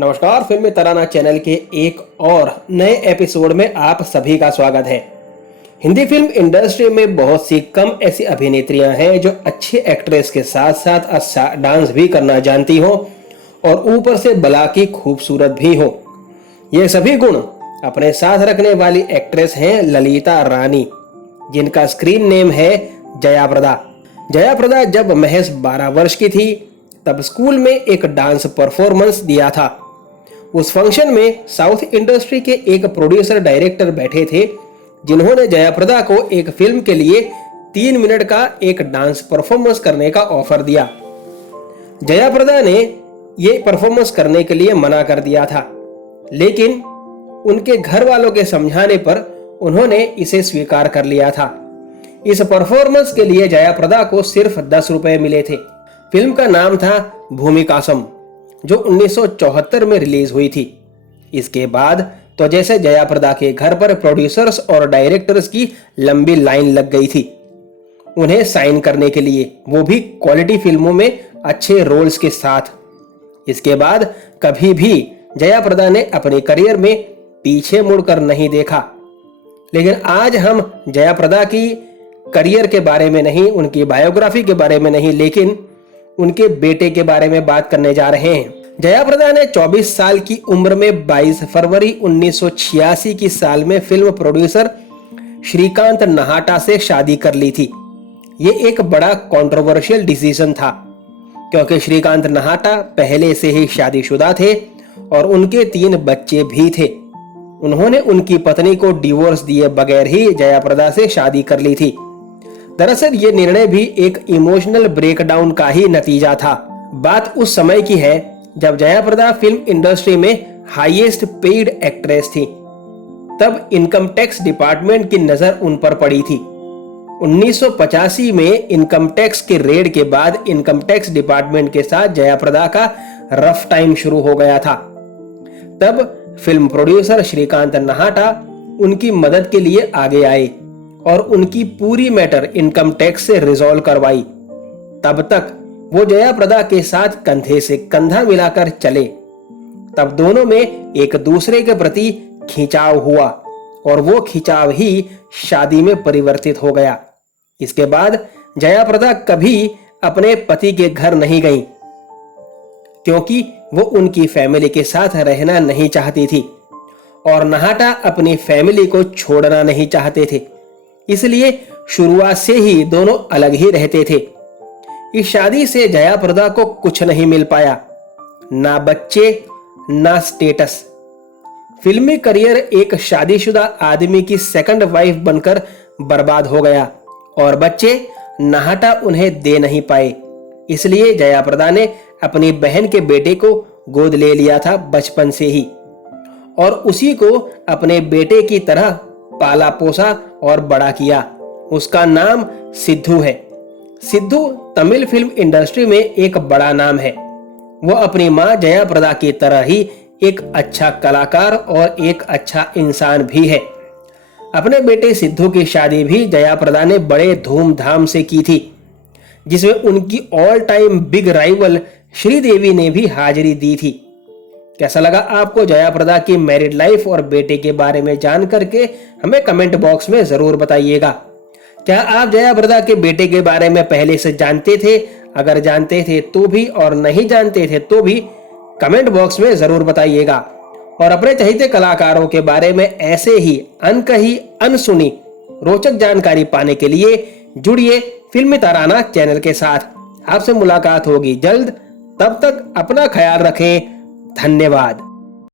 नमस्कार, फिल्मी तराना चैनल के एक और नए एपिसोड में आप सभी का स्वागत है। हिंदी फिल्म इंडस्ट्री में बहुत सी कम ऐसी अभिनेत्रियां हैं जो अच्छी एक्ट्रेस के साथ साथ अच्छा डांस भी करना जानती हो और ऊपर से बला की खूबसूरत भी हो। ये सभी गुण अपने साथ रखने वाली एक्ट्रेस हैं ललिता रानी, जिनका स्क्रीन नेम है जया प्रदा। जया प्रदा जब महज 12 वर्ष की थी तब स्कूल में एक डांस परफॉर्मेंस दिया था। उस फंक्शन में साउथ इंडस्ट्री के एक प्रोड्यूसर डायरेक्टर बैठे थे, जिन्होंने जया प्रदा को एक फिल्म के लिए 3 मिनट का एक डांस परफॉर्मेंस करने का ऑफर दिया। जया प्रदा ने ये परफॉर्मेंस करने के लिए मना कर दिया था, लेकिन उनके घर वालों के समझाने पर उन्होंने इसे स्वीकार कर लिया था। इस परफॉर्मेंस के लिए जया प्रदा को सिर्फ 10 रुपए मिले थे। फिल्म का नाम था भूमिकासम, जो 1974 में रिलीज हुई थी। इसके बाद तो जैसे जया प्रदा के घर पर प्रोड्यूसर्स और डायरेक्टर्स की लंबी लाइन लग गई थी उन्हें साइन करने के लिए, वो भी क्वालिटी फिल्मों में अच्छे रोल्स के साथ। इसके बाद कभी भी जया प्रदा ने अपने करियर में पीछे मुड़कर नहीं देखा। लेकिन आज हम जया प्रदा की करियर के बारे में नहीं, उनकी बायोग्राफी के बारे में नहीं, लेकिन उनके बेटे के बारे में बात करने जा रहे हैं। जया प्रदा ने 24 साल की उम्र में 22 फरवरी 1986 की साल में फिल्म प्रोड्यूसर श्रीकांत नहाटा से शादी कर ली थी। ये एक बड़ा कंट्रोवर्शियल डिसीजन था, क्योंकि श्रीकांत नहाटा पहले से ही शादीशुदा थे और उनके 3 बच्चे भी थे। उन्होंने उनकी पत्नी को डिवोर्स दिए बगैर ही जया प्रदा से शादी कर ली थी। दरअसल ये निर्णय भी एक इमोशनल ब्रेकडाउन का ही नतीजा था। बात उस समय की है जब जया प्रदा फिल्म इंडस्ट्री में हाईएस्ट पेड एक्ट्रेस थी। तब इनकम टैक्स डिपार्टमेंट की नजर उन पर पड़ी थी। 1985 में इनकम टैक्स के रेड के बाद इनकम टैक्स डिपार्टमेंट के साथ जया प्रदा का रफ टाइम शुरू हो गया था। तब फिल्म प्रोड्यूसर श्रीकांत नहाटा उनकी मदद के लिए आगे आए और उनकी पूरी मैटर इनकम टैक्स से रिजॉल्व करवाई। तब तक वो जया प्रदा के साथ कंधे से कंधा मिलाकर चले। तब दोनों में एक दूसरे के प्रति खिंचाव हुआ और वो खिंचाव ही शादी में परिवर्तित हो गया। इसके बाद जया प्रदा कभी अपने पति के घर नहीं गईं, क्योंकि वो उनकी फैमिली के साथ रहना नहीं चाहती थी और नहाटा अपनी फैमिली को छोड़ना नहीं चाहते थे। इसलिए शुरुआत से ही दोनों अलग ही रहते थे। इस शादी से जया प्रदा को कुछ नहीं मिल पाया, ना बच्चे ना स्टेटस। फिल्मी करियर एक शादीशुदा आदमी की सेकंड वाइफ बनकर बर्बाद हो गया और बच्चे नहाटा उन्हें दे नहीं पाए। इसलिए जया प्रदा ने अपनी बहन के बेटे को गोद ले लिया था बचपन से ही और उसी को अपने बेटे की तरह पाला पोसा और बड़ा किया। उसका नाम सिद्धू है। सिद्धू तमिल फिल्म इंडस्ट्री में एक बड़ा नाम है। वो अपनी मां जया प्रदा की तरह ही एक अच्छा कलाकार और एक अच्छा इंसान भी है। अपने बेटे सिद्धू की शादी भी जया प्रदा ने बड़े धूमधाम से की थी, जिसमें उनकी all time big rival Sridevi ने भी हाजिरी दी थी। कैसा लगा आपको जया प्रदा की मैरिड लाइफ और बेटे के बारे में जान करके? हमें कमेंट बॉक्स में जरूर बताइएगा। क्या आप जया प्रदा के बेटे के बारे में पहले से जानते थे? अगर जानते थे तो भी और नहीं जानते थे तो भी कमेंट बॉक्स में जरूर बताइएगा। और अपने चहेते कलाकारों के बारे में ऐसे ही अनकही अनसुनी रोचक जानकारी पाने के लिए जुड़िए फिल्मी तराना चैनल के साथ। आपसे मुलाकात होगी जल्द। तब तक अपना ख्याल रखें। धन्यवाद।